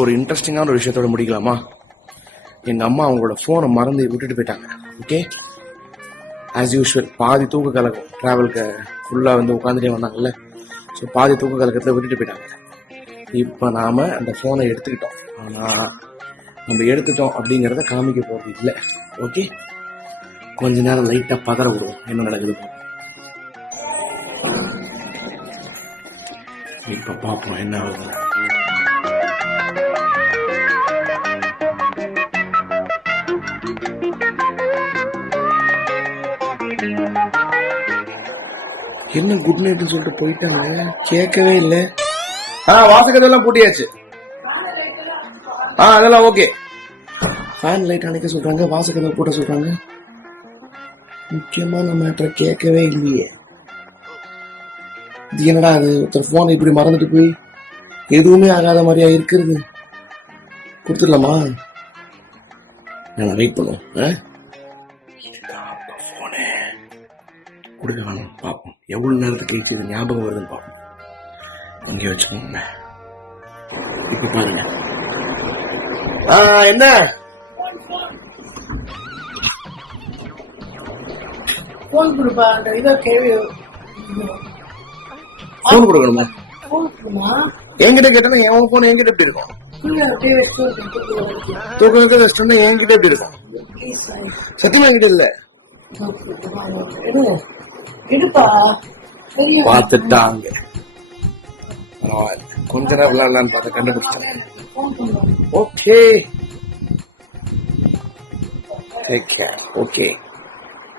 ஒரு இன்ட்ரெஸ்டிங்கான ஒரு விஷயத்தோட முடிக்கலாமா? எங்கள் அம்மா அவங்களோட ஃபோனை மறந்து விட்டுட்டு போயிட்டாங்க. ஓகே, ஆஸ் யூஷுவல் பாதி தூக்க கலக்கம், ட்ராவலுக்கு ஃபுல்லாக வந்து உட்காந்துட்டே வந்தாங்கல்ல, ஸோ பாதி தூக்க கலக்கத்தில் விட்டுட்டு போயிட்டாங்க. இப்போ நாம் அந்த ஃபோனை எடுத்துக்கிட்டோம். ஆனால் நம்ம எடுத்துட்டோம் அப்படிங்கிறத காமிக்க போகிறது இல்லை. ஓகே, கொஞ்ச நேரம் லைட்டாக பதற விடுவோம், என்ன நடக்குது இப்போ பார்ப்போம் என்ன ஆகுது. என்ன குட் நைட்னு சொல்லிட்டு போயிட்டாங்க, கேட்கவே இல்லை. வாசகதெல்லாம் பூட்டியாச்சு. அதெல்லாம் ஓகே. ஃபேன் லைட் அணைக்க சொல்றாங்க, வாசகதை போட்ட சொல்றாங்க. முக்கியமான மேட்டரை கேட்கவே இல்லையே. இது என்னடா அது, ஒருத்தர் போன் இப்படி மறந்துட்டு போய் எதுவுமே ஆகாத மாதிரியா இருக்கிறது. கொடுத்துடலாமா? நான் வெயிட் பண்ணுவோம். கொடுக்க வேணும், பார்ப்போம் எவ்வளவு நேரத்துக்கு இது ஞாபகம் வருதுன்னு பார்ப்போம். அங்கே வச்சுக்கோங்க. இப்ப பாருங்க. என்ன போன் கொடுப்பா, இதை கேள்வி போன் கொடுக்கணுமா? என்கிட்ட கேட்டா என் போன் என்கிட்ட எப்படி இருக்கும்? தூக்கத்துக்கு ரெஸ்ட் என்கிட்ட எப்படி இருக்கும்? சத்தியமா என்கிட்ட இல்ல. பாத்துட்டாங்க. கொஞ்ச நேரம் விளையாடலான்னு பார்த்த கண்டுபிடிச்சாங்க. Okay, okay.